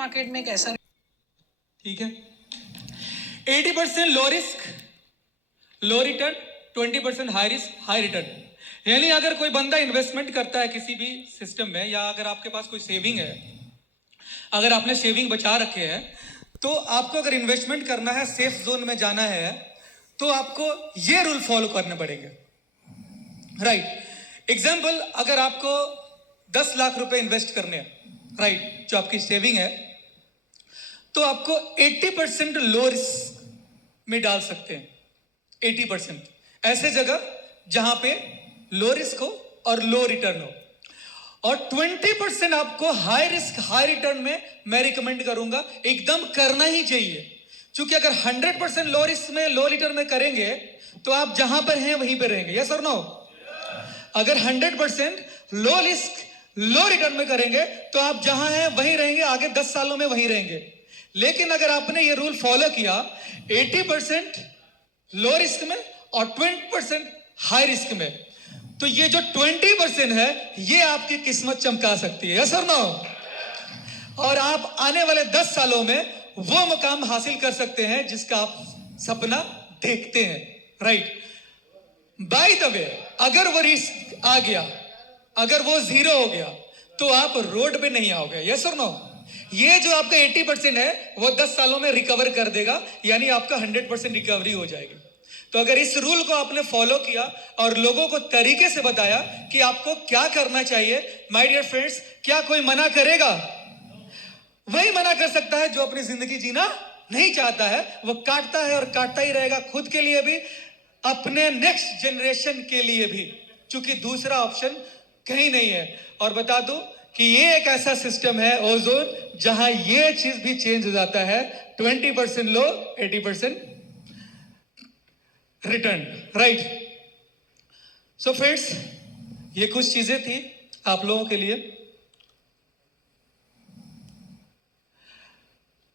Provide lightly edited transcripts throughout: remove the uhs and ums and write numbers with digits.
Market में कैसा, ठीक है। 80% low risk low return, 20% high risk high return. यानी अगर कोई बंदा इन्वेस्टमेंट करता है किसी भी सिस्टम में, या अगर आपके पास कोई सेविंग है, अगर आपने सेविंग बचा रखे हैं, तो आपको अगर इन्वेस्टमेंट करना है, सेफ जोन में जाना है, तो आपको ये रूल फॉलो करने पड़ेंगे, राइट। एग्जाम्पल, अगर आपको 10 लाख रुपए इन्वेस्ट करने हैं, राइट, जो आपकी सेविंग है, तो आपको 80% लो रिस्क में डाल सकते हैं। 80% ऐसे जगह जहां पे लो रिस्क हो और लो रिटर्न हो, और 20% आपको हाई रिस्क हाई रिटर्न में मैं रिकमेंड करूंगा, एकदम करना ही चाहिए। क्योंकि अगर 100% लो रिस्क में लो रिटर्न में करेंगे तो आप जहां पर हैं वहीं पर रहेंगे, यस और नो। अगर 100% लो रिस्क लो रिटर्न में करेंगे तो आप जहां हैं वहीं रहेंगे, आगे 10 सालों में वहीं रहेंगे। लेकिन अगर आपने ये रूल फॉलो किया, 80% लो रिस्क में और 20% हाई रिस्क में, तो ये जो 20% है ये आपकी किस्मत चमका सकती है, यस और नो। और आप आने वाले 10 सालों में वो मुकाम हासिल कर सकते हैं जिसका आप सपना देखते हैं, राइट। बाय द वे, अगर वो रिस्क आ गया, अगर वो जीरो हो गया, तो आप रोड पे नहीं आओगे, यस और नो। ये जो आपका 80% है वो 10 सालों में रिकवर कर देगा, यानी आपका 100% रिकवरी हो जाएगी। तो अगर इस रूल को आपने फॉलो किया और लोगों को तरीके से बताया कि आपको क्या करना चाहिए, माय डियर फ्रेंड्स, क्या कोई मना करेगा? वही मना कर सकता है जो अपनी जिंदगी जीना नहीं चाहता है। वो काटता है और काटता ही रहेगा, खुद के लिए भी, अपने नेक्स्ट जनरेशन के लिए भी, क्योंकि दूसरा ऑप्शन कहीं नहीं है। और बता दूं कि ये एक ऐसा सिस्टम है ओजोन, जहां ये चीज भी चेंज हो जाता है, 20% लो 80% रिटर्न, राइट। सो फ्रेंड्स, ये कुछ चीजें थी आप लोगों के लिए।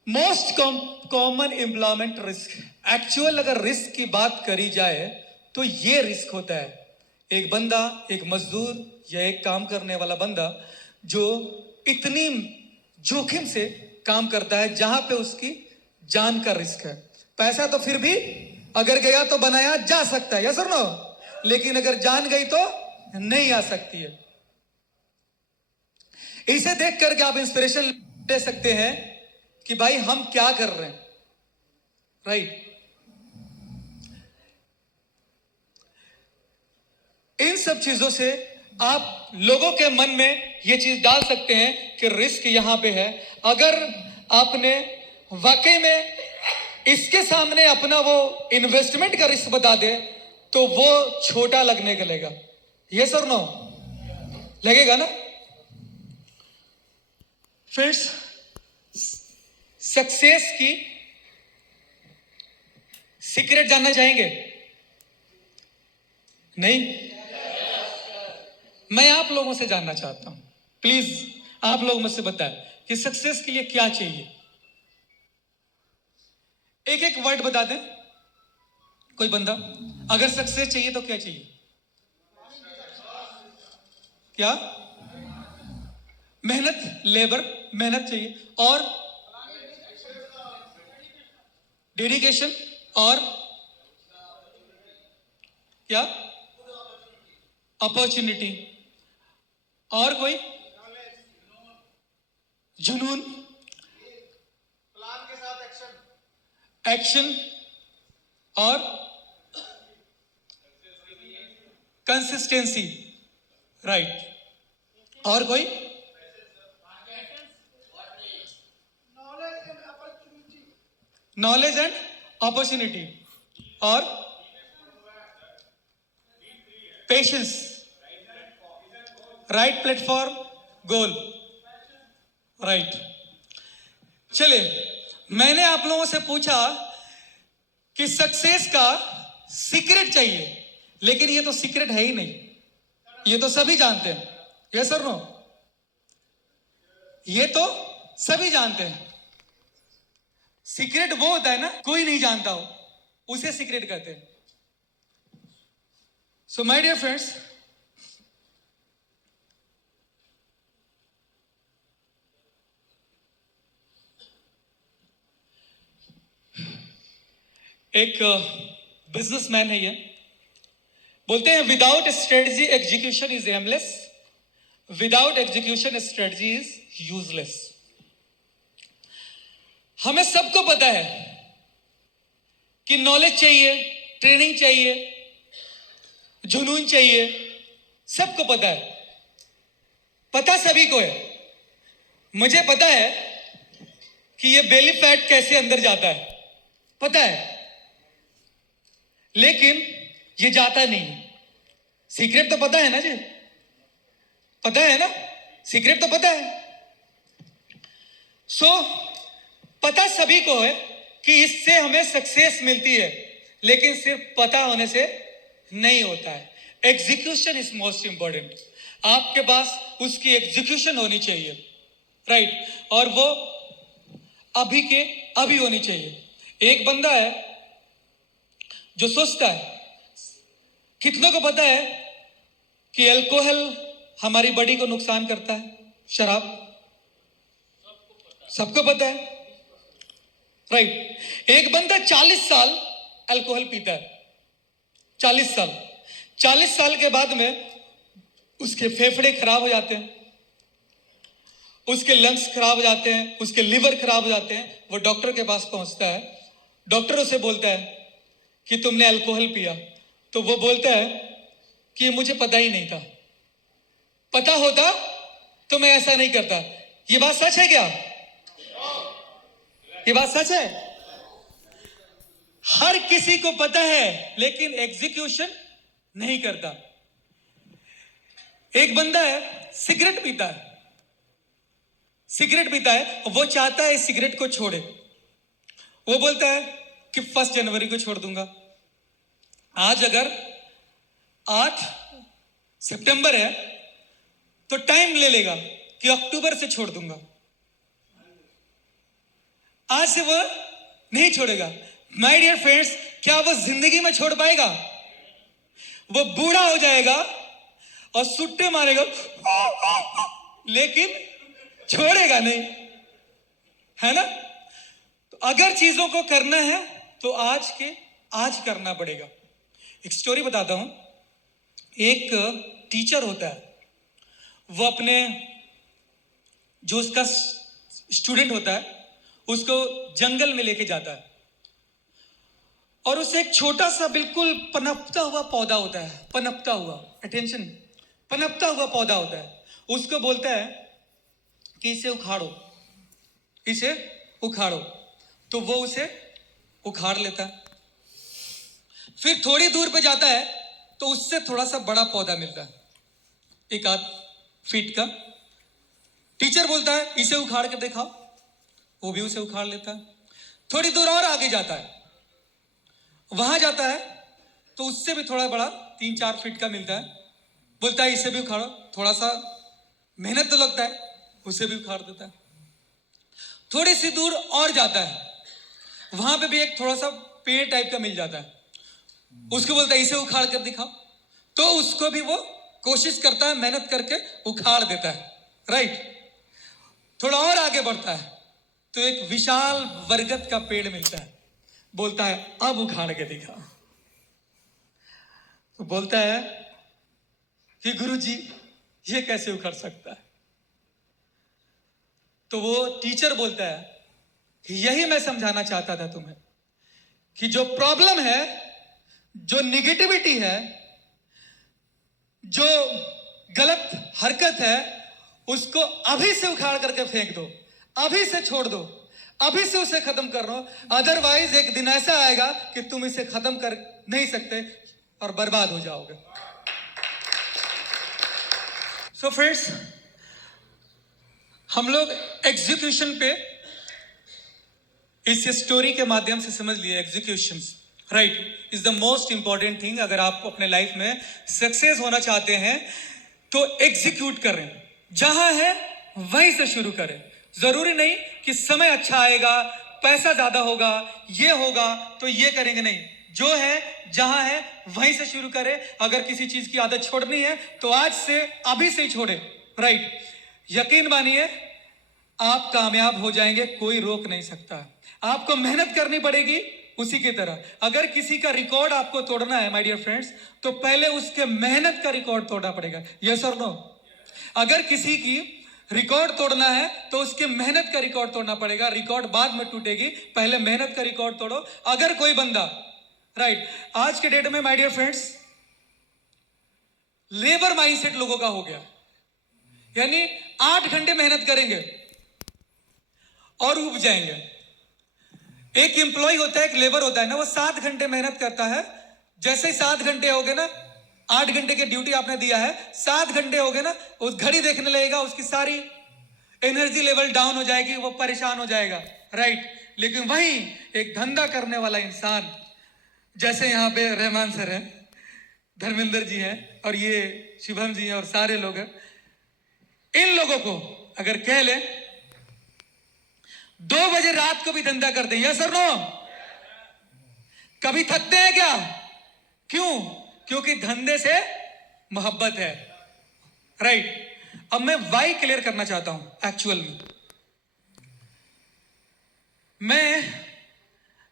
Most common employment risk, actual अगर रिस्क की बात करी जाए तो ये रिस्क होता है, एक बंदा, एक मजदूर या एक काम करने वाला बंदा जो इतनी जोखिम से काम करता है जहां पे उसकी जान का रिस्क है। पैसा तो फिर भी अगर गया तो बनाया जा सकता है, यस और नो, लेकिन अगर जान गई तो नहीं आ सकती है। इसे देख करके आप इंस्पिरेशन ले सकते हैं कि भाई हम क्या कर रहे हैं, राइट। इन सब चीजों से आप लोगों के मन में ये चीज डाल सकते हैं कि रिस्क यहां पे है। अगर आपने वाकई में इसके सामने अपना वो इन्वेस्टमेंट का रिस्क बता दे तो वो छोटा लगने लगेगा, यस और नो, लगेगा ना फ्रेंड्स। सक्सेस की सीक्रेट जानना चाहेंगे? नहीं, मैं आप लोगों से जानना चाहता हूं, प्लीज आप लोग मुझसे बताएं कि सक्सेस के लिए क्या चाहिए। एक एक वर्ड बता दें कोई बंदा, अगर सक्सेस चाहिए तो क्या चाहिए? क्या? मेहनत, लेबर, मेहनत चाहिए, और डेडिकेशन, और क्या? अपॉर्चुनिटी, और कोई? जुनून, प्लान के साथ एक्शन, एक्शन, और कंसिस्टेंसी, राइट। और कोई? नॉलेज एंड अपॉर्चुनिटी, और पेशेंस, राइट प्लेटफॉर्म, गोल, राइट। चलिए, मैंने आप लोगों से पूछा कि सक्सेस का सीक्रेट चाहिए, लेकिन ये तो सीक्रेट है ही नहीं, ये तो सभी जानते हैं, यस और नो, ये तो सभी जानते हैं। सीक्रेट वो होता है ना, कोई नहीं जानता हो, उसे सीक्रेट कहते हैं। सो माय डियर फ्रेंड्स, एक बिजनेसमैन है ये, बोलते हैं without strategy execution is aimless, without execution strategy is useless. हमें सबको पता है कि नॉलेज चाहिए, ट्रेनिंग चाहिए, जुनून चाहिए, सबको पता है, पता सभी को है। मुझे पता है कि ये बेली फैट कैसे अंदर जाता है, पता है, लेकिन ये जाता नहीं। सीक्रेट तो पता है ना जी, पता है ना, सीक्रेट तो पता है। सो पता सभी को है कि इससे हमें सक्सेस मिलती है, लेकिन सिर्फ पता होने से नहीं होता है। Execution is most important. आपके पास उसकी एग्जीक्यूशन होनी चाहिए, राइट, और वो अभी के अभी होनी चाहिए। एक बंदा है जो सोचता है, कितनों को पता है कि अल्कोहल हमारी बॉडी को नुकसान करता है, शराब, सबको पता है, राइट। एक बंदा 40 साल अल्कोहल पीता है, 40 साल, 40 साल के बाद में उसके फेफड़े खराब हो जाते हैं, उसके लंग्स खराब हो जाते हैं, उसके लिवर खराब हो जाते हैं। वो डॉक्टर के पास पहुंचता है, डॉक्टर उसे बोलता है कि तुमने अल्कोहल पिया, तो वो बोलता है कि मुझे पता ही नहीं था, पता होता तो मैं ऐसा नहीं करता। ये बात सच है क्या? ये बात सच है? हर किसी को पता है, लेकिन एग्जीक्यूशन नहीं करता। एक बंदा है सिगरेट पीता है, सिगरेट पीता है, वो चाहता है इस सिगरेट को छोड़े। वो बोलता है कि 1 जनवरी को छोड़ दूंगा। आज अगर 8 सितंबर है तो टाइम ले लेगा कि अक्टूबर से छोड़ दूंगा। आज से वो नहीं छोड़ेगा। माय डियर फ्रेंड्स, क्या वो जिंदगी में छोड़ पाएगा? वो बूढ़ा हो जाएगा और सुट्टे मारेगा, लेकिन छोड़ेगा नहीं, है ना? तो अगर चीजों को करना है तो आज के आज करना पड़ेगा। एक स्टोरी बताता हूं। एक टीचर होता है, वो अपने जो उसका स्टूडेंट होता है उसको जंगल में लेके जाता है, और उसे एक छोटा सा बिल्कुल पनपता हुआ पौधा होता है, पनपता हुआ, अटेंशन, पनपता हुआ पौधा होता है। उसको बोलता है कि इसे उखाड़ो, इसे उखाड़ो। तो वो उसे उखाड़ लेता है। फिर थोड़ी दूर पे जाता है तो उससे थोड़ा सा बड़ा पौधा मिलता है, 1 फीट का। टीचर बोलता है इसे उखाड़ के दिखाओ, वो भी उसे उखाड़ लेता है। थोड़ी दूर और आगे जाता है, वहां जाता है तो उससे भी थोड़ा बड़ा 3-4 फीट का मिलता है। बोलता है इसे भी उखाड़ो, थोड़ा सा मेहनत तो लगता है, उसे भी उखाड़ देता है। थोड़ी सी दूर और जाता है, वहां पे भी एक थोड़ा सा पेड़ टाइप का मिल जाता है। उसको बोलता है इसे उखाड़ कर दिखाओ, तो उसको भी वो कोशिश करता है, मेहनत करके उखाड़ देता है, राइट। थोड़ा और आगे बढ़ता है तो एक विशाल बरगद का पेड़ मिलता है। बोलता है अब उखाड़ के दिखा। तो बोलता है कि गुरुजी ये कैसे उखड़ सकता है? तो वो टीचर बोलता है कि यही मैं समझाना चाहता था तुम्हें, कि जो प्रॉब्लम है, जो निगेटिविटी है, जो गलत हरकत है, उसको अभी से उखाड़ करके फेंक दो, अभी से छोड़ दो, अभी से उसे खत्म कर लो। अदरवाइज एक दिन ऐसा आएगा कि तुम इसे खत्म कर नहीं सकते और बर्बाद हो जाओगे। सो फ्रेंड्स, हम लोग एग्जीक्यूशन पे इस स्टोरी के माध्यम से समझ लिए। Execution, right, is the most important thing. अगर आप अपने लाइफ में सक्सेस होना चाहते हैं तो एग्जीक्यूट करें, जहां है वहीं से शुरू करें। जरूरी नहीं कि समय अच्छा आएगा, पैसा ज्यादा होगा, ये होगा तो ये करेंगे, नहीं। जो है जहां है वहीं से शुरू करें। अगर किसी चीज की आदत छोड़नी है तो आज से, अभी से ही छोड़े, राइट। यकीन मानिए आप कामयाब हो जाएंगे, कोई रोक नहीं सकता। आपको मेहनत करनी पड़ेगी, उसी की तरह अगर किसी का रिकॉर्ड आपको तोड़ना है माय डियर फ्रेंड्स, तो पहले उसके मेहनत का रिकॉर्ड तोड़ना पड़ेगा। यस और नो? अगर किसी की रिकॉर्ड तोड़ना है तो उसके मेहनत का रिकॉर्ड तोड़ना पड़ेगा। रिकॉर्ड बाद में टूटेगी, पहले मेहनत का रिकॉर्ड तोड़ो। अगर कोई बंदा राइट आज के डेट में my dear friends labour mindset लोगों का हो गया, यानी 8 घंटे मेहनत करेंगे और उब जाएंगे। एक एम्प्लॉय होता है, एक लेबर होता है ना, वो 7 घंटे मेहनत करता है। जैसे ही 7 घंटे हो गए ना, 8 घंटे की ड्यूटी आपने दिया है, 7 घंटे हो गए ना, उस घड़ी देखने लगेगा, उसकी सारी एनर्जी लेवल डाउन हो जाएगी, वो परेशान हो जाएगा। राइट? लेकिन वहीं एक धंधा करने वाला इंसान, जैसे यहां पे रहमान सर है, धर्मेंद्र जी हैं, और ये शुभम जी हैं, और सारे लोग हैं, इन लोगों को अगर कह ले 2 बजे रात को भी धंधा करते हैं, यस और नो? कभी थकते हैं क्या? क्यों? क्योंकि धंधे से मोहब्बत है। राइट? अब मैं वाई क्लियर करना चाहता हूं। एक्चुअल में मैं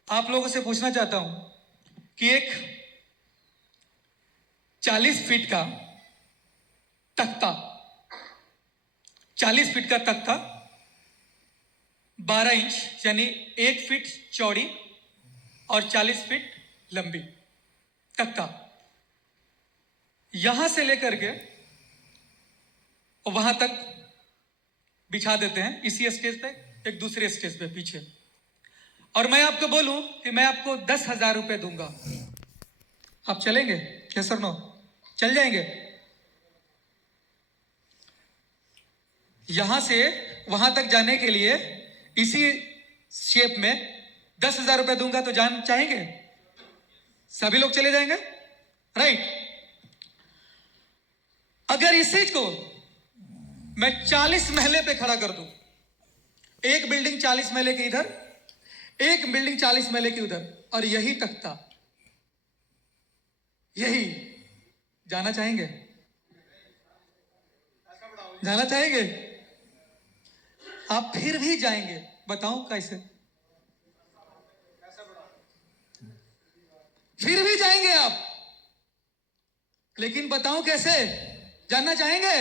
आप लोगों से पूछना चाहता हूं कि एक 40 फीट का तख्ता, 40 फीट का तख्ता, 12 इंच यानी 1 फीट चौड़ी और 40 फीट लंबी तख्ता, यहां से लेकर के वहां तक बिछा देते हैं, इसी स्टेज पे, एक दूसरे स्टेज पे पीछे, और मैं आपको बोलूं कि मैं आपको 10,000 रुपए दूंगा, आप चलेंगे? यस और नो? चल जाएंगे? यहां से वहां तक जाने के लिए इसी शेप में 10,000 रुपए दूंगा तो जान चाहेंगे? सभी लोग चले जाएंगे? राइट? अगर इसी को मैं 40 महले पे खड़ा कर दूं, एक बिल्डिंग 40 महले की इधर, एक बिल्डिंग 40 महले की उधर, और यही तख्ता, यही, जाना चाहेंगे? जाना चाहेंगे? आप फिर भी जाएंगे? बताऊं कैसे? फिर भी जाएंगे आप, लेकिन बताऊं कैसे? जानना चाहेंगे?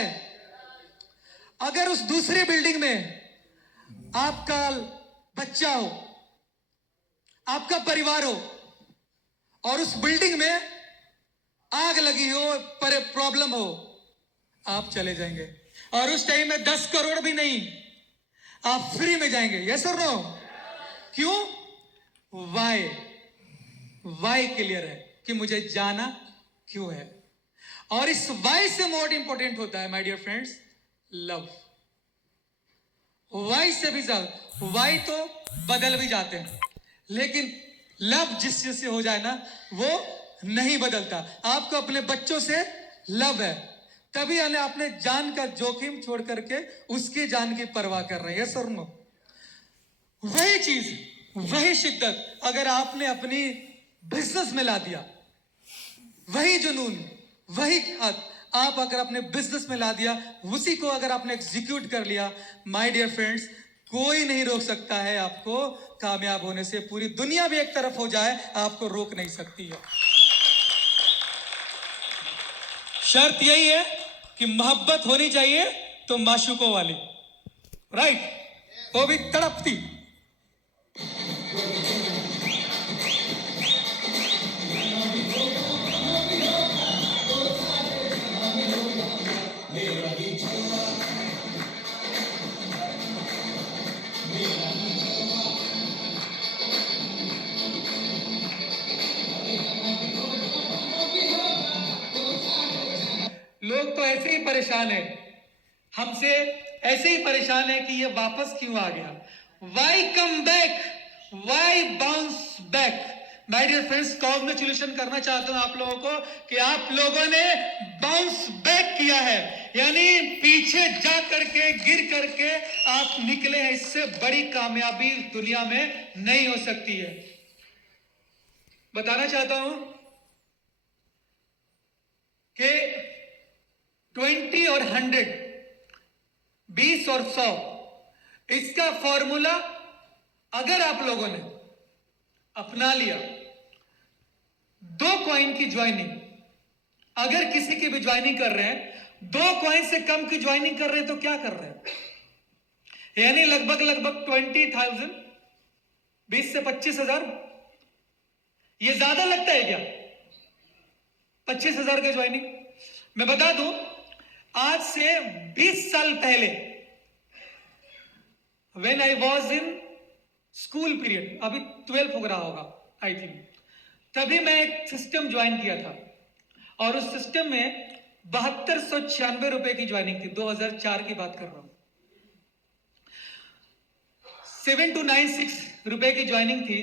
अगर उस दूसरी बिल्डिंग में आपका बच्चा हो, आपका परिवार हो, और उस बिल्डिंग में आग लगी हो, पर प्रॉब्लम हो, आप चले जाएंगे। और उस टाइम में 10 करोड़ भी नहीं, आप फ्री में जाएंगे। यस और नो? क्यों? वाई? वाई क्लियर है कि मुझे जाना क्यों है। और इस वाई से मोर इंपॉर्टेंट होता है my dear friends love. Why से भी ज्यादा, वाई तो बदल भी जाते हैं, लेकिन लव जिससे हो जाए ना, वो नहीं बदलता। आपको अपने बच्चों से लव है, तभी आपने जान का जोखिम छोड़ करके उसकी जान की परवाह कर रहे हैं। यस और नो? वही चीज, वही शिद्दत अगर आपने अपनी बिजनेस में ला दिया, वही जुनून, वही खाद आप अगर अपने बिजनेस में ला दिया, उसी को अगर आपने एग्जीक्यूट कर लिया, माय डियर फ्रेंड्स, कोई नहीं रोक सकता है आपको कामयाब होने से। पूरी दुनिया भी एक तरफ हो जाए, आपको रोक नहीं सकती है। शर्त यही है कि मोहब्बत होनी चाहिए, तो माशूकों वाली, राइट? वो भी तड़पती। लोग तो ऐसे ही परेशान है हमसे, ऐसे ही परेशान है कि ये वापस क्यों आ गया। Why come back, why bounce back. My dear friends, congratulation करना चाहता हूं आप लोगों को कि आप लोगों ने बाउंस बैक किया है, यानी पीछे जा करके, गिर करके आप निकले हैं। इससे बड़ी कामयाबी दुनिया में नहीं हो सकती है। बताना चाहता हूं कि 20 और 100, 20 और 100, इसका फॉर्मूला अगर आप लोगों ने अपना लिया। 2 कॉइन की ज्वाइनिंग, अगर किसी की भी ज्वाइनिंग कर रहे हैं, 2 कॉइन से कम की ज्वाइनिंग कर रहे हैं तो क्या कर रहे हैं? यानी लगभग लगभग 20,000, 20 से 25,000। ये ज्यादा लगता है क्या 25,000 की ज्वाइनिंग? मैं बता दूं, आज से 20 साल पहले, when I was in school period, अभी 12 हो रहा होगा आई थिंक, तभी मैं एक सिस्टम ज्वाइन किया था और उस सिस्टम में 7296 रुपए की ज्वाइनिंग थी। 2004 की बात कर रहा हूं। 7296 रुपए की ज्वाइनिंग थी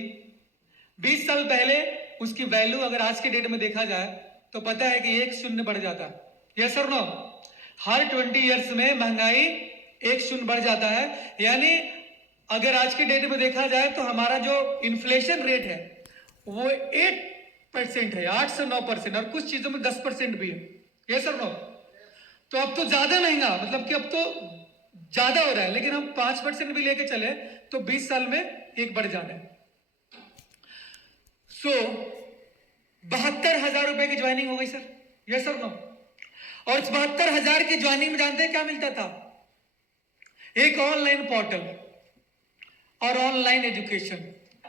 20 साल पहले। उसकी वैल्यू अगर आज के डेट में देखा जाए तो पता है कि 1 शून्य बढ़ जाता है। यस और नो? हर 20 इयर्स में महंगाई 1 शून्य बढ़ जाता है। यानी अगर आज के डेट में देखा जाए तो हमारा जो इन्फ्लेशन रेट है वो 8% है, 8 से 9%, और कुछ चीजों में 10% भी है। यस और नो? तो अब तो ज्यादा महंगा, मतलब कि अब तो ज्यादा हो रहा है, लेकिन हम 5% भी लेके चले तो 20 साल में 1 बढ़ जाना है। 72,000 रुपए की ज्वाइनिंग हो गई सर। यस और नो? और इस 72,000 की ज्वाइनिंग में जानते हैं क्या मिलता था? एक ऑनलाइन पोर्टल और ऑनलाइन एजुकेशन।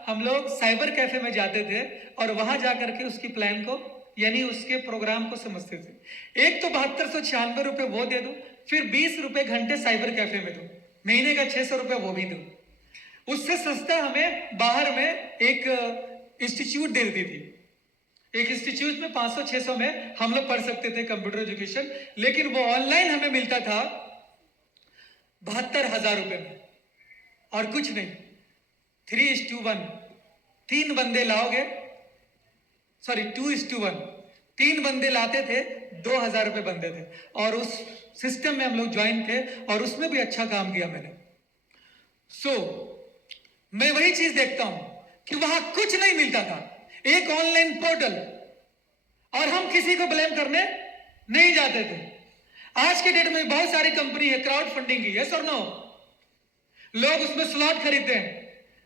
हम लोग साइबर कैफे में जाते थे और वहां जाकर के उसकी प्लान को, यानी उसके प्रोग्राम को समझते थे। एक तो 7296 रुपए वो दे दो, फिर 20 रुपए घंटे साइबर कैफे में दो, महीने का 600 रुपए वो भी दो। उससे सस्ता हमें बाहर में एक इंस्टीट्यूट दे देती थी। एक इंस्टीट्यूट में 500-600 में हम लोग पढ़ सकते थे कंप्यूटर एजुकेशन, लेकिन वो ऑनलाइन हमें मिलता था 72,000 रुपए में, और कुछ नहीं। 3:1, 3 बंदे लाओगे, सॉरी 2:1, 3 बंदे लाते थे, 2,000 रुपए बनते थे। और उस सिस्टम में हम लोग ज्वाइन थे और उसमें भी अच्छा काम किया मैंने। मैं वही चीज देखता हूं कि वहां कुछ नहीं मिलता था, एक ऑनलाइन पोर्टल, और हम किसी को ब्लेम करने नहीं जाते थे। आज के डेट में बहुत सारी कंपनी है क्राउड फंडिंग की। यस और नो? लोग उसमें स्लॉट खरीदते हैं,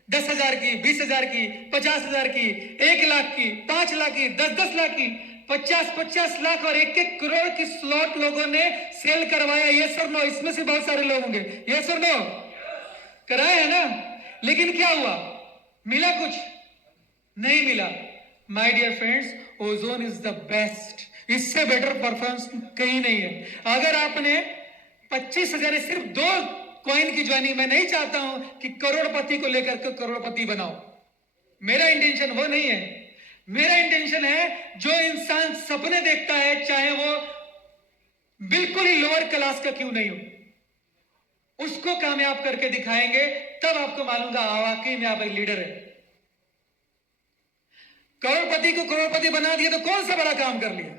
10,000 की, 20,000 की, 50,000 की, 1 लाख की, 5 लाख की, 10-10 लाख की, 50-50 लाख और 1-1 करोड़ की स्लॉट लोगों ने सेल करवाया। यस और नो? इसमें से बहुत सारे लोग होंगे। यस और नो? कराया है ना? लेकिन क्या हुआ? मिला कुछ? नहीं मिला। My dear friends, ozone is the best. इससे बेटर परफॉर्मेंस कहीं नहीं है। अगर आपने 25,000 सिर्फ 2 कॉइन की ज्वाइनिंग, मैं नहीं चाहता हूं कि करोड़पति को लेकर के करोड़पति बनाओ, मेरा इंटेंशन वो नहीं है। मेरा इंटेंशन है जो इंसान सपने देखता है, चाहे वो बिल्कुल ही लोअर क्लास का क्यों नहीं हो, उसको कामयाब करके दिखाएंगे, तब आपको मालूम वाकई में आप एक लीडर है। करोड़पति को करोड़पति बना दिया तो कौन सा बड़ा काम कर लिया,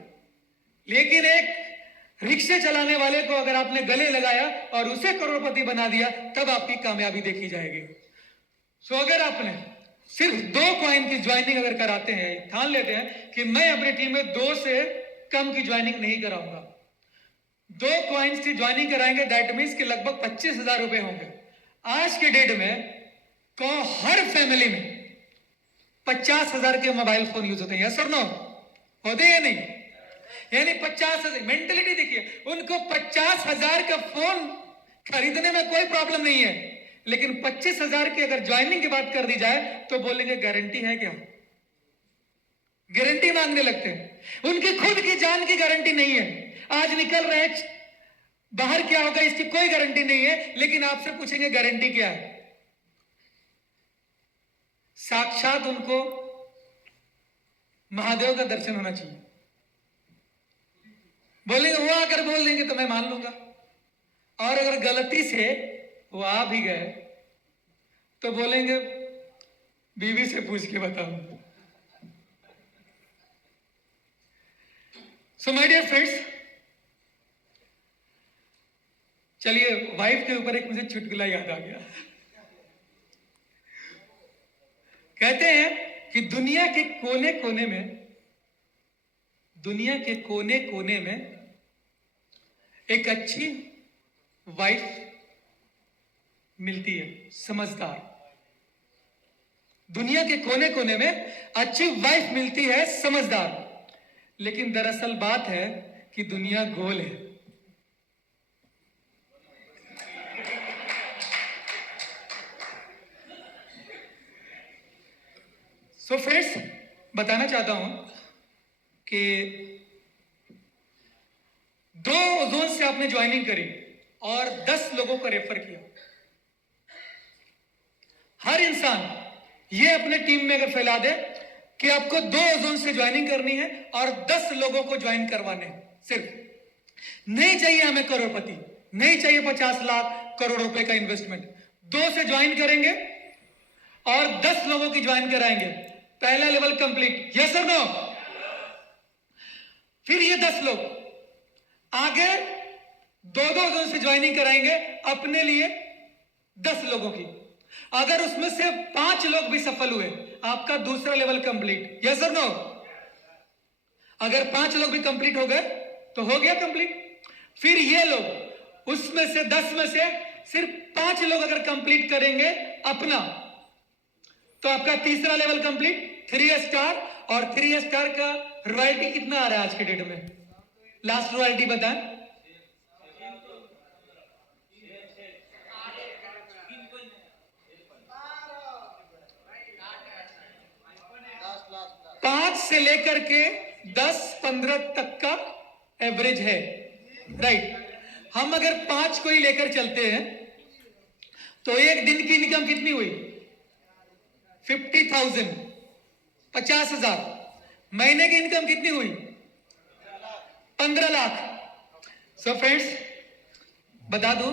लेकिन एक रिक्शे चलाने वाले को अगर आपने गले लगाया और उसे करोड़पति बना दिया, तब आपकी कामयाबी देखी जाएगी। अगर आपने सिर्फ 2 कॉइन की ज्वाइनिंग अगर कराते हैं, ठान लेते हैं कि मैं अपनी टीम में 2 से कम की ज्वाइनिंग नहीं कराऊंगा, 2 कॉइन्स की ज्वाइनिंग कराएंगे, दैट मीन्स कि लगभग 25,000 रुपए होंगे। आज के डेट में हर फैमिली में 50,000 के मोबाइल फोन यूज होते हैं। यस और नो? होते हैं या नहीं? यानी 50,000, मेंटेलिटी देखिए, उनको 50,000 का फोन खरीदने में कोई प्रॉब्लम नहीं है, लेकिन 25,000 की अगर ज्वाइनिंग की बात कर दी जाए तो बोलेंगे गारंटी है क्या? गारंटी मांगने लगते हैं। उनकी खुद की जान की गारंटी नहीं है। आज निकल रहे बाहर क्या होगा इसकी कोई गारंटी नहीं है, लेकिन आपसे पूछेंगे गारंटी क्या है। साक्षात उनको महादेव का दर्शन होना चाहिए। बोलेंगे वो आकर बोल देंगे तो मैं मान लूंगा, और अगर गलती से वो आ भी गए तो बोलेंगे बीवी से पूछ के बताऊं। सो माय डियर फ्रेंड्स, चलिए वाइफ के ऊपर एक मुझे चुटकुला याद आ गया। कहते हैं कि दुनिया के कोने कोने में एक अच्छी वाइफ मिलती है, समझदार। दुनिया के कोने कोने में अच्छी वाइफ मिलती है समझदार, लेकिन दरअसल बात है कि दुनिया गोल है। सो फ्रेंड्स, बताना चाहता हूं कि 2 जोन से आपने ज्वाइनिंग करी और 10 लोगों को रेफर किया। हर इंसान ये अपने टीम में अगर फैला दे कि आपको 2 जोन से ज्वाइनिंग करनी है और 10 लोगों को ज्वाइन करवाने हैं, सिर्फ नहीं चाहिए हमें करोड़पति, नहीं चाहिए 50 लाख करोड़ रुपए का इन्वेस्टमेंट। 2 से ज्वाइन करेंगे और 10 लोगों की ज्वाइन कराएंगे। पहला लेवल कंप्लीट, यस और नो? फिर ये 10 लोग आगे 2-2 जोन से ज्वाइनिंग कराएंगे अपने लिए 10 लोगों की। अगर उसमें से 5 लोग भी सफल हुए, आपका दूसरा लेवल कंप्लीट, यस और नो? अगर 5 लोग भी कंप्लीट हो गए तो हो गया कंप्लीट। फिर ये लोग उसमें से 10 में से सिर्फ 5 लोग अगर कंप्लीट करेंगे अपना, तो आपका तीसरा लेवल कंप्लीट, 3 स्टार। और 3 स्टार का रॉयल्टी कितना आ रहा है आज के डेट में? लास्ट रॉयल्टी बताएं। पांच से लेकर के 10-15 तक का एवरेज है, राइट। हम अगर 5 को ही लेकर चलते हैं तो एक दिन की इनकम कितनी हुई? 50,000, 50,000। महीने की इनकम कितनी हुई? 15 लाख। सो फ्रेंड्स, बता दूं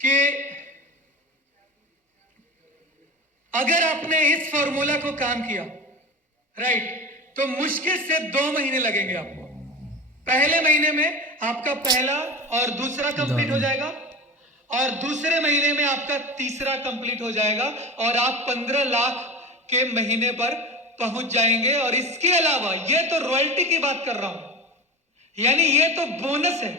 कि अगर आपने इस फॉर्मूला को काम किया, राइट, तो मुश्किल से 2 महीने लगेंगे आपको। पहले महीने में आपका पहला और दूसरा कंप्लीट हो जाएगा और दूसरे महीने में आपका तीसरा कंप्लीट हो जाएगा और आप 15 लाख के महीने पर पहुंच जाएंगे। और इसके अलावा ये तो रॉयल्टी की बात कर रहा हूं, यानी ये तो बोनस है।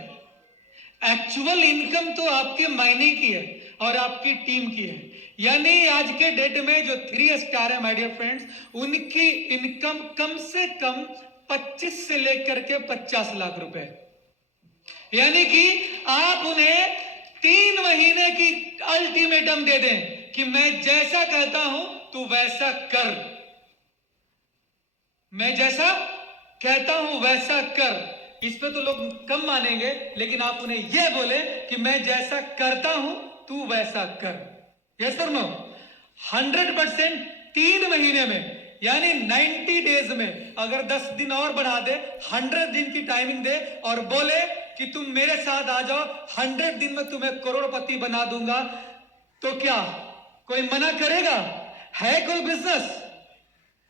एक्चुअल इनकम तो आपके महीने की है और आपकी टीम की है। यानी आज के डेट में जो 3 स्टार है माय डियर फ्रेंड्स, उनकी इनकम कम से कम 25 से लेकर के 50 लाख रुपए। यानी कि आप उन्हें 3 महीने की अल्टीमेटम दे दें कि मैं जैसा कहता हूं तू वैसा कर, मैं जैसा कहता हूं वैसा कर। इस पे तो लोग कम मानेंगे, लेकिन आप उन्हें यह बोले कि मैं जैसा करता हूं तू वैसा कर, यस सर नो? 100% 3 महीने में, यानी 90 डेज में अगर 10 दिन और बढ़ा दे, 100 दिन की टाइमिंग दे और बोले कि तुम मेरे साथ आ जाओ, 100 दिन में तुम्हें करोड़पति बना दूंगा, तो क्या कोई मना करेगा? है कोई बिजनेस?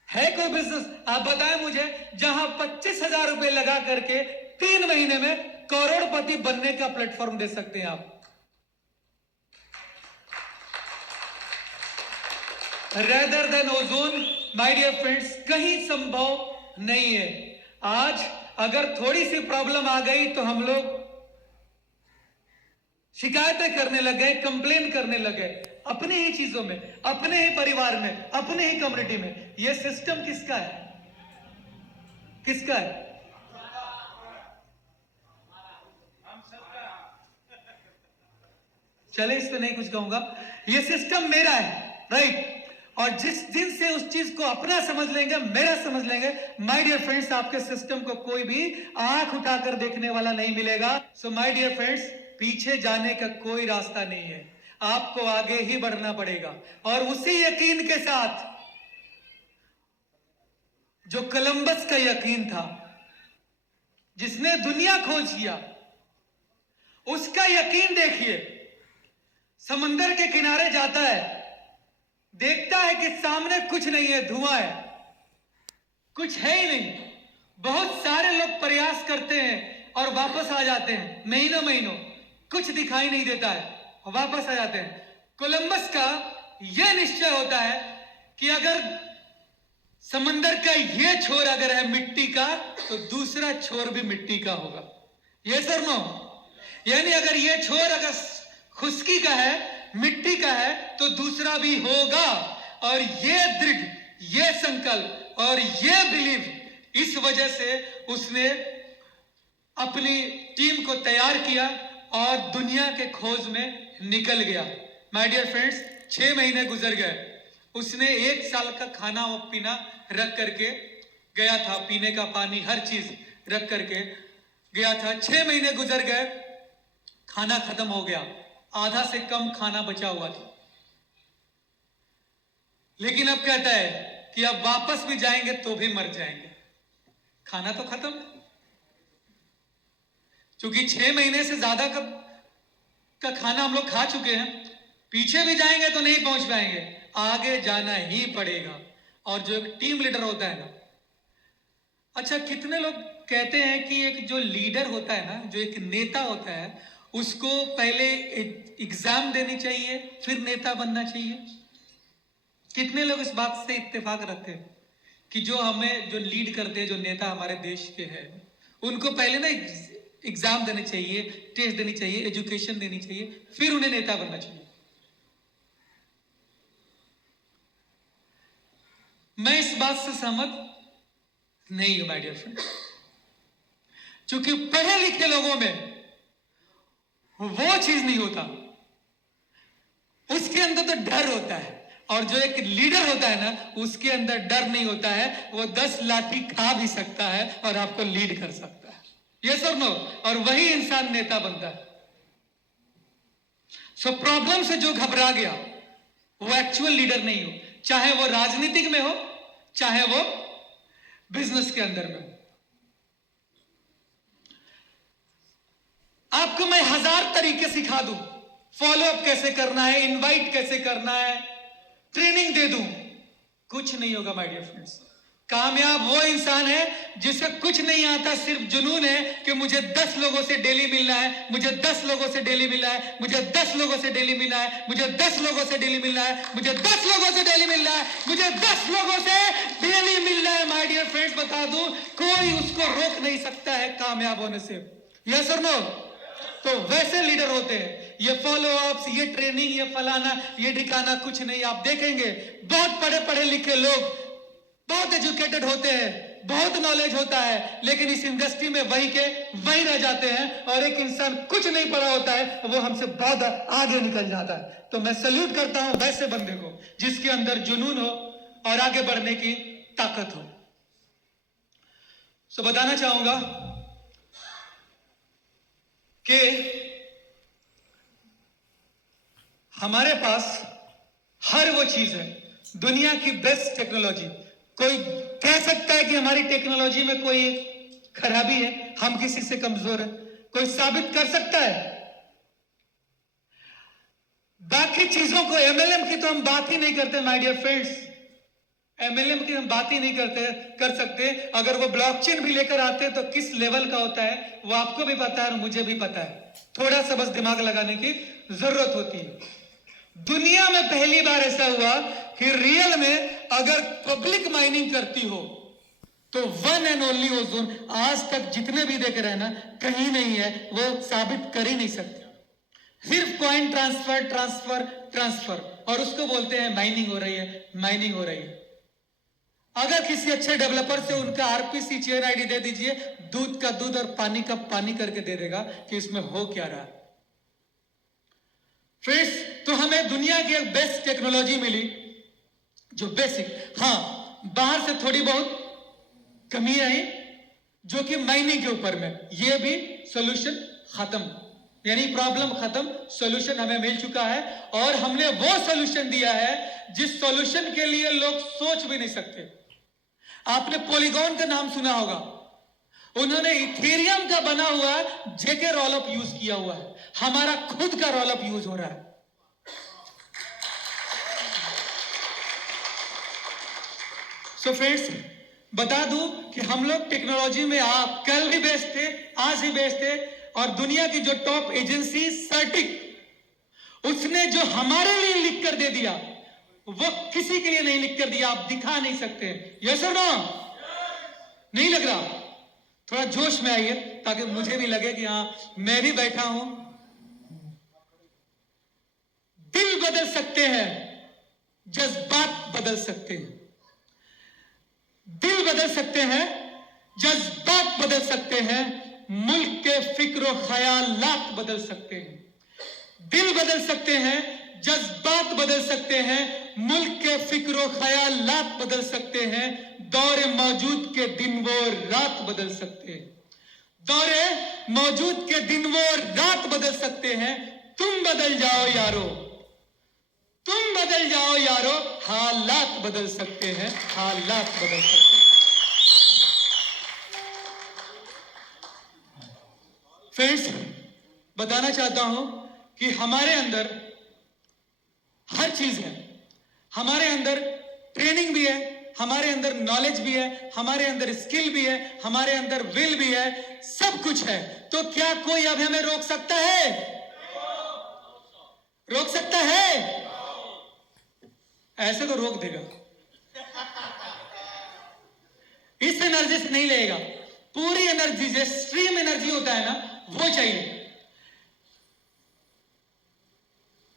है कोई बिजनेस? आप बताएं मुझे, जहां 25,000 रुपए लगा करके 3 महीने में करोड़पति बनने का प्लेटफॉर्म दे सकते हैं आप। Rather than ozone, my dear friends, कहीं संभव नहीं है। आज अगर थोड़ी सी प्रॉब्लम आ गई तो हम लोग शिकायतें करने लगे, कंप्लेन करने लगे, अपने ही चीजों में, अपने ही परिवार में, अपने ही कम्युनिटी में। यह सिस्टम किसका है? किसका है? चले, इस पे नहीं कुछ कहूंगा। यह सिस्टम मेरा है, राइट। और जिस दिन से उस चीज को अपना समझ लेंगे, मेरा समझ लेंगे, माय डियर फ्रेंड्स, आपके सिस्टम को कोई भी आंख उठाकर देखने वाला नहीं मिलेगा। सो माय डियर फ्रेंड्स, पीछे जाने का कोई रास्ता नहीं है, आपको आगे ही बढ़ना पड़ेगा। और उसी यकीन के साथ जो कोलंबस का यकीन था, जिसने दुनिया खोज किया, उसका यकीन देखिए। समंदर के किनारे जाता है, देखता है कि सामने कुछ नहीं है, धुआं है, कुछ है ही नहीं। बहुत सारे लोग प्रयास करते हैं और वापस आ जाते हैं, महीनों महीनों कुछ दिखाई नहीं देता है, वापस आ जाते हैं। कोलंबस का यह निश्चय होता है कि अगर समंदर का यह छोर अगर है मिट्टी का, तो दूसरा छोर भी मिट्टी का होगा, यस और नो? यानी अगर यह छोर अगर खुश्की का है, मिट्टी का है, तो दूसरा भी होगा। और ये दृढ़, ये संकल्प और ये बिलीव, इस वजह से उसने अपनी टीम को तैयार किया और दुनिया के खोज में निकल गया। माय डियर फ्रेंड्स, 6 महीने गुजर गए, उसने 1 साल का खाना और पीना रख करके गया था, पीने का पानी हर चीज रख करके गया था। 6 महीने गुजर गए, खाना खत्म हो गया, आधा से कम खाना बचा हुआ था। लेकिन अब कहता है कि अब वापस भी जाएंगे तो भी मर जाएंगे, खाना तो खत्म। क्योंकि 6 महीने से ज्यादा का खाना हम लोग खा चुके हैं, पीछे भी जाएंगे तो नहीं पहुंच पाएंगे, आगे जाना ही पड़ेगा। और जो एक टीम लीडर होता है ना, अच्छा कितने लोग कहते हैं कि एक जो लीडर होता है ना, जो एक नेता होता है, उसको पहले एग्जाम देनी चाहिए फिर नेता बनना चाहिए? कितने लोग इस बात से इत्तेफाक रखते हैं कि जो हमें जो लीड करते हैं, जो नेता हमारे देश के हैं, उनको पहले ना एग्जाम देने चाहिए, टेस्ट देनी चाहिए, एजुकेशन देनी चाहिए, फिर उन्हें नेता बनना चाहिए? मैं इस बात से सहमत नहीं हूं माय डियर फ्रेंड, क्योंकि पढ़े लिखे लोगों में वो चीज नहीं होता, उसके अंदर तो डर होता है। और जो एक लीडर होता है ना, उसके अंदर डर नहीं होता है, वो 10 लाठी खा भी सकता है और आपको लीड कर सकता है। यस और नो? और वही इंसान नेता बनता है। सो प्रॉब्लम से जो घबरा गया वो एक्चुअल लीडर नहीं हो, चाहे वो राजनीतिक में हो, चाहे वो बिजनेस के अंदर में हो। आपको मैं 1000 तरीके सिखा दूं, फॉलोअप कैसे करना है, इनवाइट कैसे करना है, ट्रेनिंग दे दूं, कुछ नहीं होगा माय डियर फ्रेंड्स। कामयाब वो इंसान है जिसे कुछ नहीं आता, सिर्फ जुनून है कि मुझे 10 लोगों से डेली मिलना है, मुझे 10 लोगों से डेली मिलना है, मुझे 10 लोगों से डेली मिलना है, मुझे 10 लोगों से डेली मिलना है, मुझे 10 लोगों से डेली मिलना है, मुझे 10 लोगों से डेली मिलना है। माय डियर फ्रेंड्स, बता दूं, कोई उसको रोक नहीं सकता है कामयाब होने से। यस और नो? तो वैसे लीडर होते हैं। ये फॉलो अप्स, ये ट्रेनिंग, ये फलाना, ये ठिकाना कुछ नहीं। आप देखेंगे बहुत पढ़े पढ़े लिखे लोग, बहुत एजुकेटेड होते हैं, बहुत नॉलेज होता है, लेकिन इस इंडस्ट्री में वही के वही रह जाते हैं। और एक इंसान कुछ नहीं पढ़ा होता है, वो हमसे बहुत आगे निकल जाता है। तो मैं सल्यूट करता हूं वैसे बंदे को जिसके अंदर जुनून हो और आगे बढ़ने की ताकत हो। सो बताना चाहूंगा कि हमारे पास हर वो चीज है, दुनिया की बेस्ट टेक्नोलॉजी। कोई कह सकता है कि हमारी टेक्नोलॉजी में कोई खराबी है, हम किसी से कमजोर है? कोई साबित कर सकता है? बाकी चीजों को, एमएलएम की तो हम बात ही नहीं करते माय डियर फ्रेंड्स, एमएलएम की हम बात ही नहीं कर सकते। अगर वो ब्लॉकचेन भी लेकर आते तो किस लेवल का होता है वो आपको भी पता है और मुझे भी पता है। थोड़ा सा बस दिमाग लगाने की जरूरत होती है। दुनिया में पहली बार ऐसा हुआ कि रियल में अगर पब्लिक माइनिंग करती हो तो वन एंड ओनली ओजोन, आज तक जितने भी देख रहे हैं ना, कहीं नहीं है, वो साबित कर ही नहीं सकते। सिर्फ कॉइन ट्रांसफर ट्रांसफर ट्रांसफर, और उसको बोलते हैं माइनिंग हो रही है, माइनिंग हो रही है। अगर किसी अच्छे डेवलपर से उनका आरपीसी चेन आईडी दे दीजिए, दूध का दूध और पानी का पानी करके दे देगा कि इसमें हो क्या रहा है। फ्रेंड्स, तो हमें दुनिया की एक बेस्ट टेक्नोलॉजी मिली जो बेसिक, हाँ बाहर से थोड़ी बहुत कमी आई जो कि माइनिंग के ऊपर में, ये भी सॉल्यूशन खत्म, यानी प्रॉब्लम खत्म, सॉल्यूशन हमें मिल चुका है। और हमने वो सॉल्यूशन दिया है जिस सॉल्यूशन के लिए लोग सोच भी नहीं सकते। आपने पॉलीगॉन का नाम सुना होगा, उन्होंने इथेरियम का बना हुआ जेके रोलअप यूज किया हुआ है, हमारा खुद का रोलअप यूज हो रहा है। सो फ्रेंड्स, बता दूं कि हम लोग टेक्नोलॉजी में आप कल भी बेस्ट थे, आज भी बेस्ट थे। और दुनिया की जो टॉप एजेंसी सर्टिक, उसने जो हमारे लिए लिख कर दे दिया वो किसी के लिए नहीं लिख कर दिया, आप दिखा नहीं सकते। यस और नो? नहीं लग रहा? थोड़ा जोश में आइए ताकि मुझे भी लगे कि हाँ मैं भी बैठा हूं। दिल बदल सकते हैं, जज्बात बदल सकते हैं, दिल बदल सकते हैं, जज्बात बदल सकते हैं, मुल्क के फिक्र ख्यालात बदल सकते हैं। दिल बदल सकते हैं, जज्बात बदल सकते हैं, मुल्क के फिक्र ख्यालात बदल सकते हैं, दौरे मौजूद के दिन वो रात बदल सकते हैं, दौरे मौजूद के दिन वो रात बदल सकते हैं। तुम बदल जाओ यारो, तुम बदल जाओ यारो, हालात बदल सकते हैं, हालात बदल सकते हैं। फ्रेंड्स, बताना चाहता हूं कि हमारे अंदर हर चीज है, हमारे अंदर ट्रेनिंग भी है, हमारे अंदर नॉलेज भी है, हमारे अंदर स्किल भी है, हमारे अंदर विल भी है, सब कुछ है। तो क्या कोई अब हमें रोक सकता है? रोक सकता है? ऐसे तो रोक देगा, इस एनर्जी से नहीं लेगा, पूरी एनर्जी जो स्ट्रीम एनर्जी होता है ना, वो चाहिए।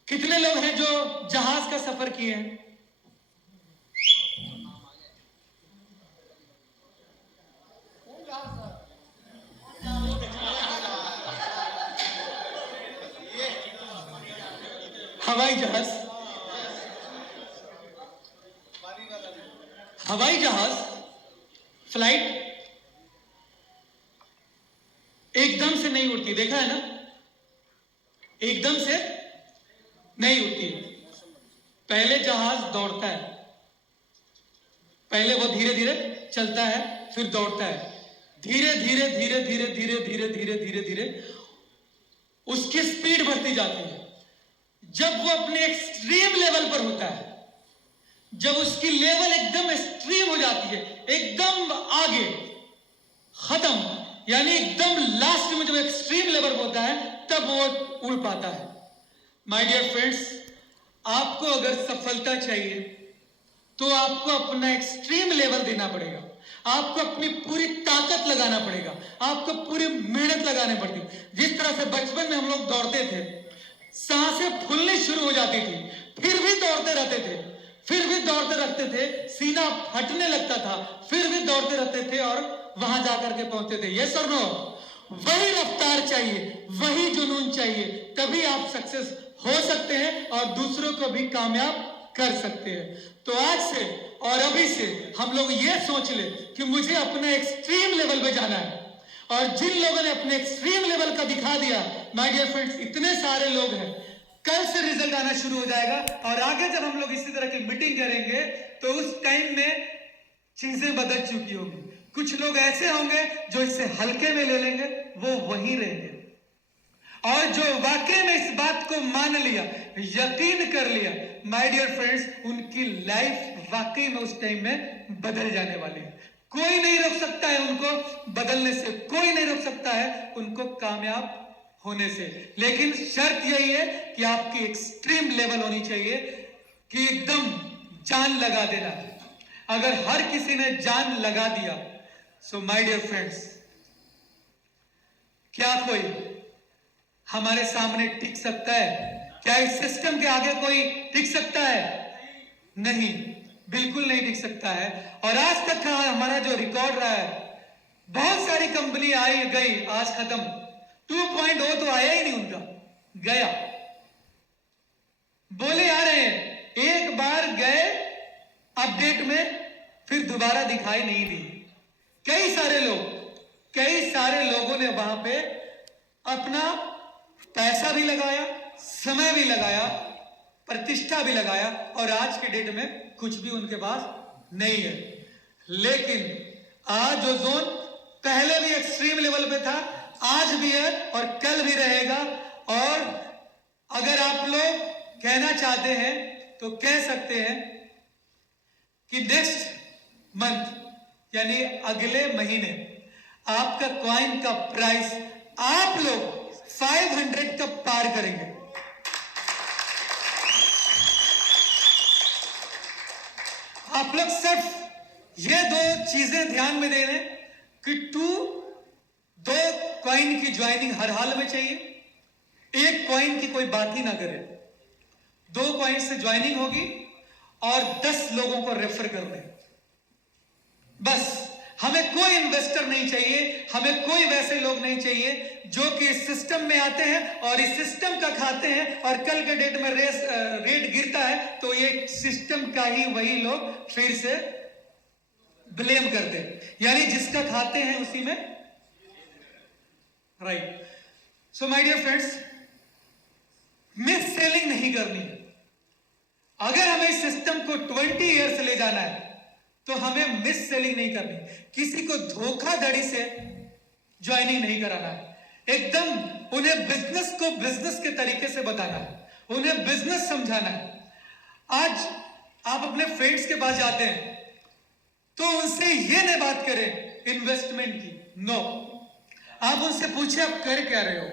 कितने लोग हैं जो जहाज का सफर किए हैं? हवाई जहाज, हवाई जहाज फ्लाइट एकदम से नहीं उड़ती, देखा है ना, एकदम से नहीं उड़ती। पहले जहाज दौड़ता है, पहले वो धीरे धीरे चलता है, फिर दौड़ता है, धीरे धीरे धीरे धीरे धीरे धीरे धीरे धीरे धीरे उसकी स्पीड बढ़ती जाती है। जब वो अपने एक्सट्रीम लेवल पर होता है, जब उसकी लेवल एकदम एक्सट्रीम हो जाती है, एकदम आगे खत्म, यानी एकदम लास्ट में जब एक्सट्रीम लेवल होता है, तब वो उड़ पाता है। माय डियर फ्रेंड्स, आपको अगर सफलता चाहिए तो आपको अपना एक्सट्रीम लेवल देना पड़ेगा, आपको अपनी पूरी ताकत लगाना पड़ेगा, आपको पूरी मेहनत लगानी पड़ती। जिस तरह से बचपन में हम लोग दौड़ते थे, सांसें फूलनी शुरू हो जाती थी, फिर भी दौड़ते रहते थे, फिर भी दौड़ते रहते थे, सीना फटने लगता था, फिर भी दौड़ते रहते थे और वहां जाकर के पहुंचते थे। यस और नो? वही रफ्तार चाहिए, वही जुनून चाहिए, तभी आप सक्सेस हो सकते हैं और दूसरों को भी कामयाब कर सकते हैं। तो आज से और अभी से हम लोग ये सोच ले कि मुझे अपने एक्सट्रीम लेवल पे जाना है, और जिन लोगों ने अपने एक्सट्रीम लेवल का दिखा दिया, माय डियर फ्रेंड्स, इतने सारे लोग हैं, कल से रिजल्ट आना शुरू हो जाएगा। और आगे जब हम लोग इसी तरह की मीटिंग करेंगे तो उस टाइम में चीजें बदल चुकी होंगी। कुछ लोग ऐसे होंगे जो इससे हल्के में ले लेंगे, वो वहीं रहेंगे, और जो वाकई में इस बात को मान लिया, यकीन कर लिया, माय डियर फ्रेंड्स, उनकी लाइफ वाकई में उस टाइम में बदल जाने वाली है। कोई नहीं रोक सकता है उनको बदलने से, कोई नहीं रोक सकता है उनको कामयाब होने से। लेकिन शर्त यही है कि आपकी एक्सट्रीम लेवल होनी चाहिए कि एकदम जान लगा देना। अगर हर किसी ने जान लगा दिया, सो माय डियर फ्रेंड्स, क्या कोई हमारे सामने टिक सकता है? क्या इस सिस्टम के आगे कोई टिक सकता है? नहीं, बिल्कुल नहीं टिक सकता है। और आज तक का हमारा जो रिकॉर्ड रहा है, बहुत सारी कंपनी आई गई, आज खत्म। 2.0 तो आया ही नहीं उनका, गया। बोले आ रहे हैं, एक बार गए अपडेट में, फिर दोबारा दिखाई नहीं दी। कई सारे लोगों ने वहां पे अपना पैसा भी लगाया, समय भी लगाया, प्रतिष्ठा भी लगाया, और आज के डेट में कुछ भी उनके पास नहीं है। लेकिन आज जो जोन पहले भी एक्सट्रीम लेवल पे था, आज भी है और कल भी रहेगा। और अगर आप लोग कहना चाहते हैं तो कह सकते हैं कि नेक्स्ट मंथ, यानी अगले महीने, आपका कॉइन का प्राइस आप लोग 500 का पार करेंगे। आप लोग सिर्फ ये दो चीजें ध्यान में दे लें कि दो कॉइन की ज्वाइनिंग हर हाल में चाहिए, एक कॉइन की कोई बात ही ना करे, 2 कॉइन से ज्वाइनिंग होगी और 10 लोगों को रेफर कर दें। बस हमें कोई इन्वेस्टर नहीं चाहिए, हमें कोई वैसे लोग नहीं चाहिए जो कि इस सिस्टम में आते हैं और इस सिस्टम का खाते हैं और कल के डेट में रेट गिरता है तो ये सिस्टम का ही वही लोग फिर से ब्लेम करते हैं, यानी जिसका खाते हैं उसी में, right. So my dear friends, mis selling नहीं करनी है। अगर हमें इस सिस्टम को 20 ईयर्स ले जाना है तो हमें मिस सेलिंग नहीं करनी, किसी को धोखाधड़ी से ज्वाइनिंग नहीं कराना है, एकदम उन्हें बिजनेस को बिजनेस के तरीके से बताना है, उन्हें बिजनेस समझाना है। आज आप अपने फ्रेंड्स के पास जाते हैं तो उनसे ये नहीं बात करें इन्वेस्टमेंट की, नो। आप उनसे पूछे आप कर क्या रहे हो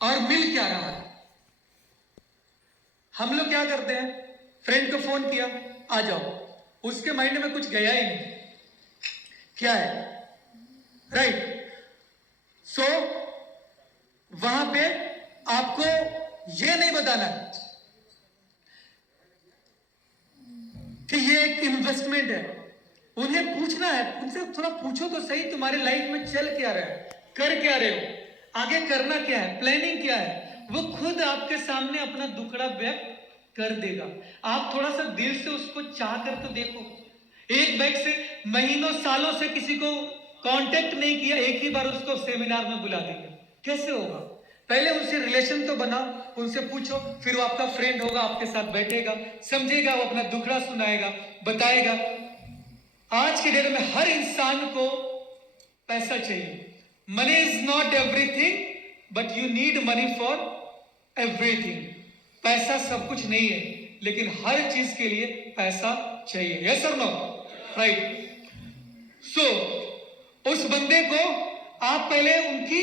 और मिल क्या रहा है। हम लोग क्या करते हैं, फ्रेंड को फोन किया आ जाओ, उसके माइंड में कुछ गया ही नहीं, क्या है, राइट। सो वहां पे आपको यह नहीं बताना है कि ये एक इन्वेस्टमेंट है, उन्हें पूछना है, उनसे थोड़ा पूछो तो सही तुम्हारे लाइफ में चल क्या रहा है, कर क्या रहे हो, आगे करना क्या है, प्लानिंग क्या है। वो खुद आपके सामने अपना दुखड़ा व्यक्त कर देगा। आप थोड़ा सा दिल से उसको चाह कर तो देखो। एक बैग से महीनों सालों से किसी को कांटेक्ट नहीं किया, एक ही बार उसको सेमिनार में बुला देंगे, कैसे होगा। पहले उनसे रिलेशन तो बनाओ, उनसे पूछो, फिर वो आपका फ्रेंड होगा, आपके साथ बैठेगा, समझेगा, वो अपना दुखड़ा सुनाएगा, बताएगा। आज के डेट में हर इंसान को पैसा चाहिए। Money is not everything but you need money for everything. पैसा सब कुछ नहीं है, लेकिन हर चीज के लिए पैसा चाहिए, यस और नो, राइट। सो उस बंदे को आप पहले उनकी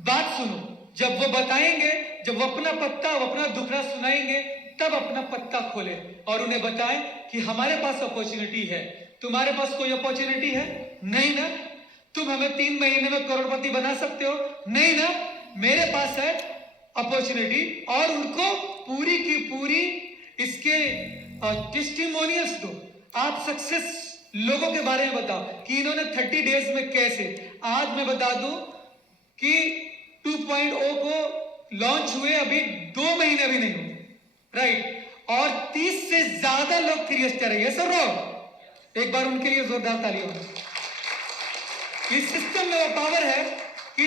बात सुनो, जब वो बताएंगे, जब वो अपना पत्ता, वो अपना दुखड़ा सुनाएंगे, तब अपना पत्ता खोले और उन्हें बताएं कि हमारे पास अपॉर्चुनिटी है, तुम्हारे पास कोई अपॉर्चुनिटी है नहीं ना, तुम हमें 3 महीने में करोड़पति बना सकते हो नहीं ना, मेरे पास है अपॉर्चुनिटी। और उनको पूरी की पूरी इसके टेस्टिमोनियल्स दो, आप सक्सेस लोगों के बारे में बताओ कि इन्होंने 30 डेज में कैसे। आज मैं बता दूं कि 2.0 को लॉन्च हुए अभी 2 महीने भी नहीं हुए, राइट, और 30 से ज्यादा लोग 3 स्टार है, सर रो, एक बार उनके लिए जोरदार तालियां। इस सिस्टम में वो पावर है कि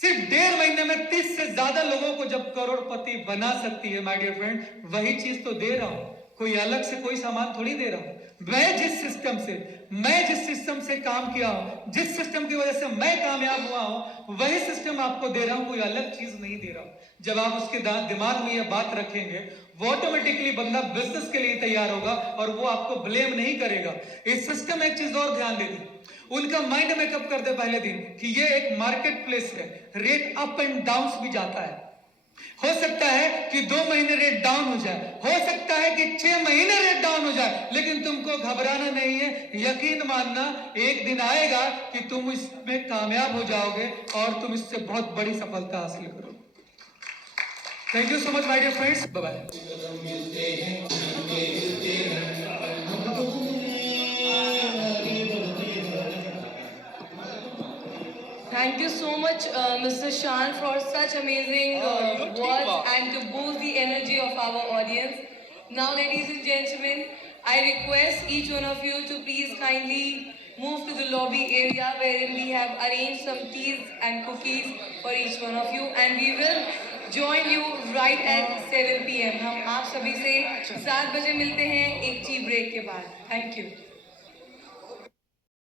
सिर्फ 1.5 महीने में 30 से ज्यादा लोगों को जब करोड़पति बना सकती है, माय डियर फ्रेंड, वही चीज तो दे रहा हूं, कोई अलग से कोई सामान थोड़ी दे रहा हूं। मैं जिस सिस्टम से काम किया हूं, जिस सिस्टम की वजह से मैं कामयाब हुआ हूं, वही सिस्टम आपको दे रहा हूं, कोई अलग चीज नहीं दे रहा हूं। जब आप उसके दिमाग में यह बात रखेंगे, वो ऑटोमेटिकली बंदा बिजनेस के लिए तैयार होगा और वो आपको ब्लेम नहीं करेगा। इस सिस्टम में एक चीज और ध्यान दे दी, उनका माइंड मेकअप कर दे पहले दिन कि ये एक मार्केट प्लेस है, रेट अप एंड डाउन भी जाता है। हो सकता है कि 2 महीने रेट डाउन हो जाए, हो सकता है कि 6 महीने रेट डाउन हो जाए, लेकिन तुमको घबराना नहीं है, यकीन मानना, एक दिन आएगा कि तुम इसमें कामयाब हो जाओगे और तुम इससे बहुत बड़ी सफलता हासिल करोगे। Thank you so much my dear friends, bye bye. Thank you so much, Mr. Shan, for such amazing words and to boost the energy of our audience. Now, ladies and gentlemen, I request each one of you to please kindly move to the lobby area wherein we have arranged some teas and cookies for each one of you, and we will join you right at 7 PM. हम आप सभी से 7 बजे मिलते हैं एक tea break के बाद. Thank you.